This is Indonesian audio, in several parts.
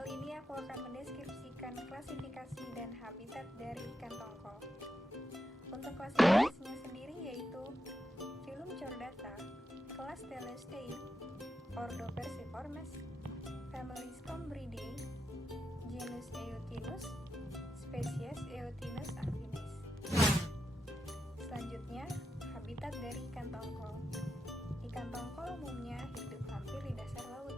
Kali ini aku akan mendeskripsikan klasifikasi dan habitat dari ikan tongkol. Untuk klasifikasinya sendiri yaitu Phylum Chordata, kelas Telestei, Ordo Perciformes, family Scombridae, genus Eutinus, spesies Eutinus affinis. Selanjutnya, habitat dari ikan tongkol. Ikan tongkol umumnya hidup hampir di dasar laut.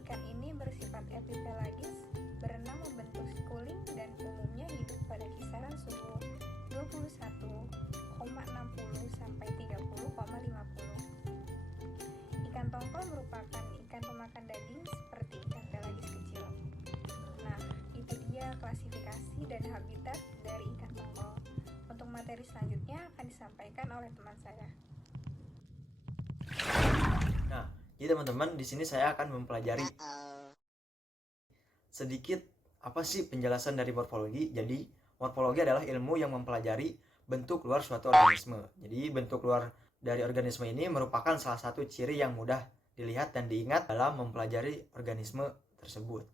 Ikan ini bersifat epipelagis, berenang membentuk schooling dan umumnya hidup pada kisaran suhu 21,60 sampai 30,50. Ikan tongkol merupakan ikan pemakan daging seperti ikan pelagis kecil. Nah, itu dia klasifikasi dan habitat dari ikan tongkol. Untuk materi selanjutnya akan disampaikan oleh teman saya. Nah, jadi teman-teman, di sini saya akan mempelajari sedikit apa sih penjelasan dari morfologi. Jadi, morfologi adalah ilmu yang mempelajari bentuk luar suatu organisme. Jadi, bentuk luar dari organisme ini merupakan salah satu ciri yang mudah dilihat dan diingat dalam mempelajari organisme tersebut.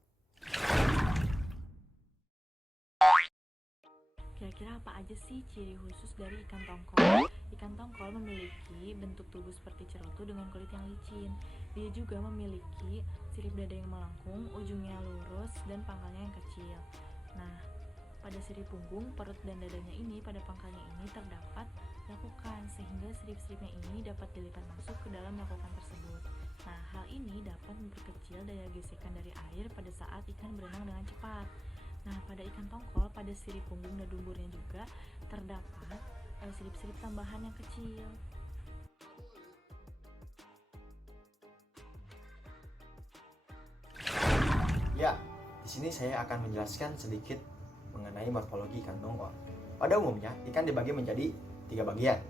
Kira-kira apa aja sih ciri khusus dari ikan tongkol? Ikan tongkol memiliki bentuk tubuh seperti cerutu dengan kulit yang licin. Dia juga memiliki sirip dada yang melengkung, ujungnya lurus, dan pangkalnya yang kecil. Nah, pada sirip punggung, perut dan dadanya ini, pada pangkalnya ini terdapat lakukan, sehingga sirip-siripnya ini dapat dilipat masuk ke dalam lakukan tersebut. Nah, hal ini dapat memperkecil daya gesekan dari air pada saat ikan berenang dengan cepat. Nah, pada ikan tongkol, pada sirip punggung dan dumburnya juga terdapat sirip-sirip tambahan yang kecil. Ya, di sini saya akan menjelaskan sedikit mengenai morfologi ikan tongkol. Pada umumnya, ikan dibagi menjadi 3 bagian.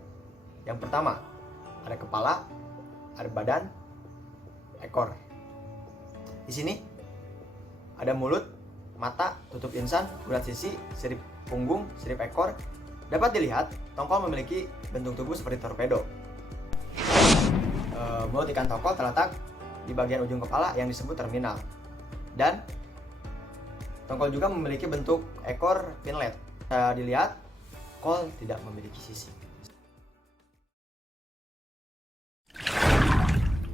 Yang pertama, ada kepala, ada badan, ekor. Di sini ada mulut, mata, tutup insan, urat sisi, sirip punggung, sirip ekor. Dapat dilihat, tongkol memiliki bentuk tubuh seperti torpedo. Mulut ikan tongkol terletak di bagian ujung kepala yang disebut terminal. Dan tongkol juga memiliki bentuk ekor pinlet. Bisa dilihat, tongkol tidak memiliki sisi.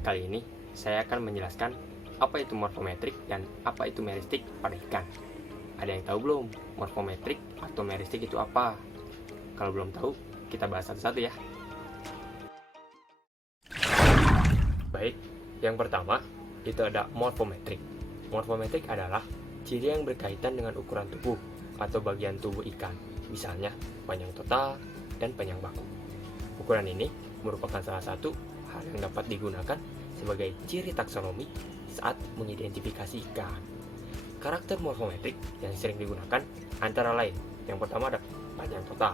Kali ini saya akan menjelaskan apa itu morfometrik dan apa itu meristik pada ikan. Ada yang tahu belum morfometrik atau meristik itu apa? Kalau belum tahu, kita bahas satu-satu ya. Baik, yang pertama itu ada morfometrik. Morfometrik adalah ciri yang berkaitan dengan ukuran tubuh atau bagian tubuh ikan, misalnya panjang total dan panjang baku. Ukuran ini merupakan salah satu hal yang dapat digunakan sebagai ciri taksonomi saat mengidentifikasi ikan. Karakter morfometrik yang sering digunakan antara lain, yang pertama ada panjang total,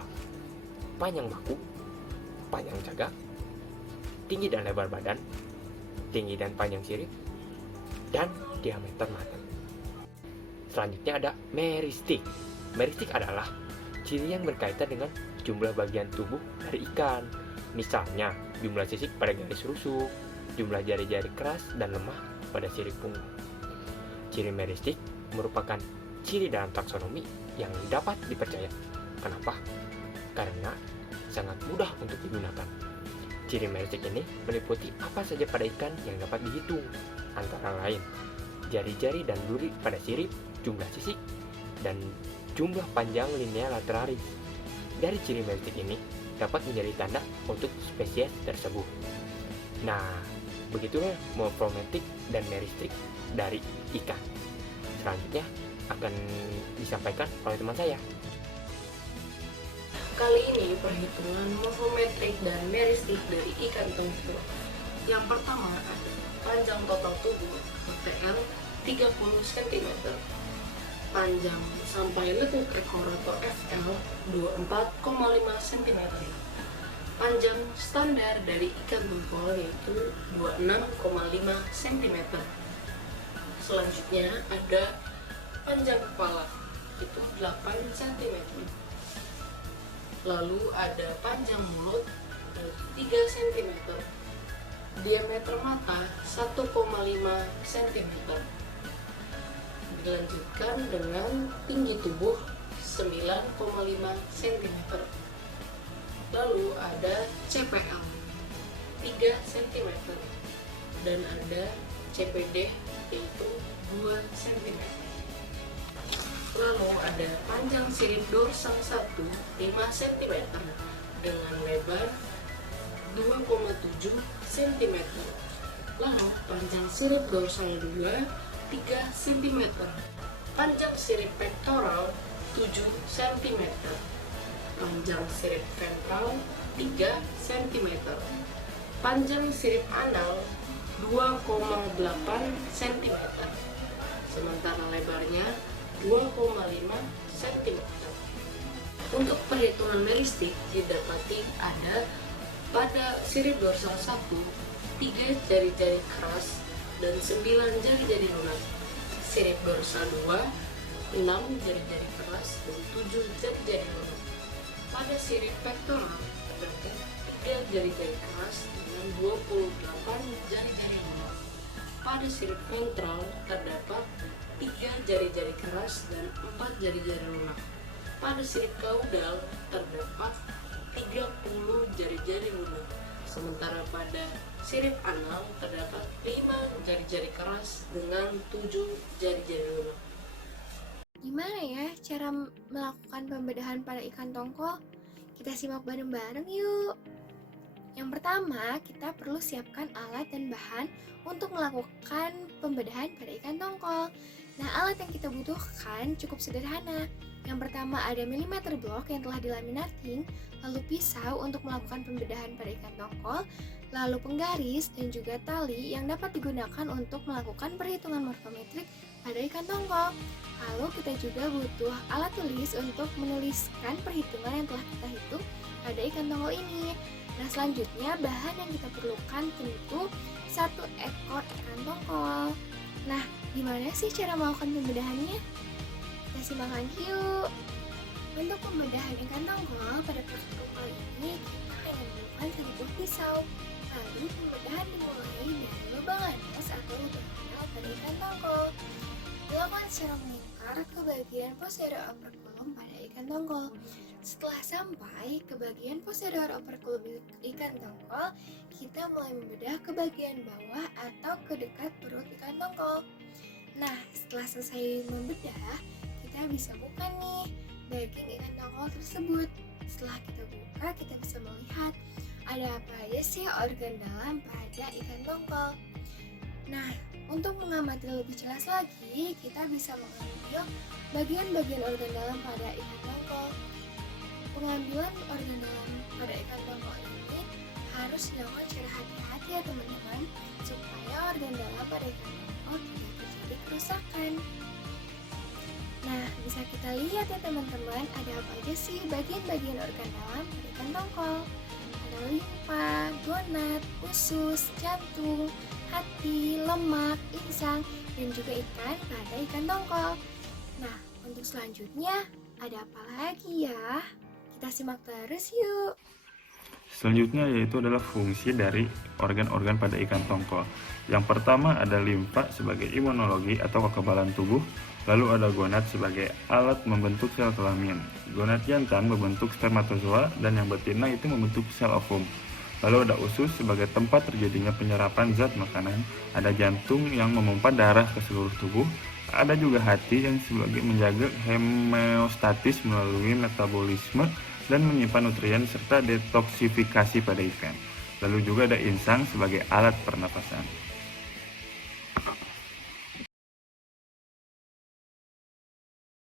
panjang baku, panjang cagak, tinggi dan lebar badan, tinggi dan panjang sirip, dan diameter mata. Selanjutnya ada meristik. Meristik adalah ciri yang berkaitan dengan jumlah bagian tubuh dari ikan, misalnya jumlah sisik pada garis rusuk, jumlah jari-jari keras dan lemah pada sirip punggung. Ciri meristik merupakan ciri dalam taksonomi yang dapat dipercaya. Kenapa? Karena sangat mudah untuk digunakan. Ciri meristik ini meliputi apa saja pada ikan yang dapat dihitung, antara lain jari-jari dan duri pada sirip, jumlah sisik, dan jumlah panjang linea lateralis. Dari ciri meristik ini dapat menjadi tanda untuk spesies tersebut. Nah, begitulah morfometrik dan meristik dari ikan. Selanjutnya akan disampaikan oleh teman saya. Kali ini perhitungan morfometrik dan meristik dari ikan tongkol. Yang pertama ada panjang total tubuh (TL) 30 cm, panjang sampai lekuk ekor atau FL 24,5 cm. Panjang standar dari ikan tongkol yaitu 26,5 cm. Selanjutnya ada panjang kepala, itu 8 cm. Lalu ada panjang mulut 3 cm. Diameter mata 1,5 cm. Dilanjutkan dengan tinggi tubuh 9,5 cm. Lalu ada CPL 3 cm dan ada CPD yaitu 2 cm. Lalu ada panjang sirip dorsal 1 5 cm dengan lebar 2,7 cm. Lalu panjang sirip dorsal 2 3 cm. Panjang sirip pektoral 7 cm. Panjang sirip ventral 3 cm. Panjang sirip anal 2,8 cm. Sementara lebarnya 2,5 cm. Untuk perhitungan meristik didapati ada pada sirip dorsal 1 3 jari-jari keras dan 9 jari-jari lunak. Sirip dorsal 2 6 jari-jari keras dan 7 jari-jari lunak. Pada sirip pektoral terdapat 3 jari-jari keras dengan 28 jari-jari lunak. Pada sirip ventral terdapat 3 jari-jari keras dan 4 jari-jari lunak. Pada sirip kaudal terdapat 30 jari-jari lunak. Sementara pada sirip anal terdapat 5 jari-jari keras dengan 7 jari-jari lunak. Gimana ya cara melakukan pembedahan pada ikan tongkol? Kita simak bareng-bareng yuk. Yang pertama, kita perlu siapkan alat dan bahan untuk melakukan pembedahan pada ikan tongkol. Nah, alat yang kita butuhkan cukup sederhana. Yang pertama ada milimeter block yang telah dilaminating, lalu pisau untuk melakukan pembedahan pada ikan tongkol, lalu penggaris dan juga tali yang dapat digunakan untuk melakukan perhitungan morfometrik pada ikan tongkol. Lalu kita juga butuh alat tulis untuk menuliskan perhitungan yang telah kita hitung pada ikan tongkol ini. Nah, selanjutnya bahan yang kita perlukan tentu 1 ekor ikan tongkol. Nah, gimana sih cara melakukan pembedahannya? Kita simak lagi yuk. Untuk pembedahan ikan tongkol pada proses kali ini, kita hanya menggunakan 1 buah pisau. Lalu pembedahan dimulai dari lubang anas atau lubang anal pada ikan tongkol. Dilakukan secara melingkar ke bagian posterior operculum pada ikan tongkol. Setelah sampai ke bagian posterior operculum ikan tongkol, kita mulai membedah ke bagian bawah atau ke dekat perut ikan tongkol. Nah, setelah selesai membedah, kita bisa buka nih daging ikan tongkol tersebut. Setelah kita buka, kita bisa melihat ada apa aja sih organ dalam pada ikan tongkol. Nah, untuk mengamati lebih jelas lagi, kita bisa mengambil bagian-bagian organ dalam pada ikan tongkol. Pengambilan organ dalam pada ikan tongkol ini harus dilakukan secara hati-hati ya teman-teman, supaya organ dalam pada ikan tongkol tidak terjadi kerusakan. Nah, bisa kita lihat ya teman-teman, ada apa aja sih bagian-bagian organ dalam pada ikan tongkol. Ada limfa, gonad, usus, jantung, hati, lemak, insang, dan juga ikan pada ikan tongkol. Nah, untuk selanjutnya ada apa lagi ya? Kita simak terus yuk. Selanjutnya yaitu adalah fungsi dari organ-organ pada ikan tongkol. Yang pertama ada limfa sebagai imunologi atau kekebalan tubuh, lalu ada gonad sebagai alat membentuk sel kelamin. Gonad jantan membentuk spermatozoa dan yang betina itu membentuk sel ovum. Lalu ada usus sebagai tempat terjadinya penyerapan zat makanan, ada jantung yang memompa darah ke seluruh tubuh, ada juga hati yang sebagai menjaga homeostatis melalui metabolisme dan menyimpan nutrien serta detoksifikasi pada ikan. Lalu juga ada insang sebagai alat pernapasan.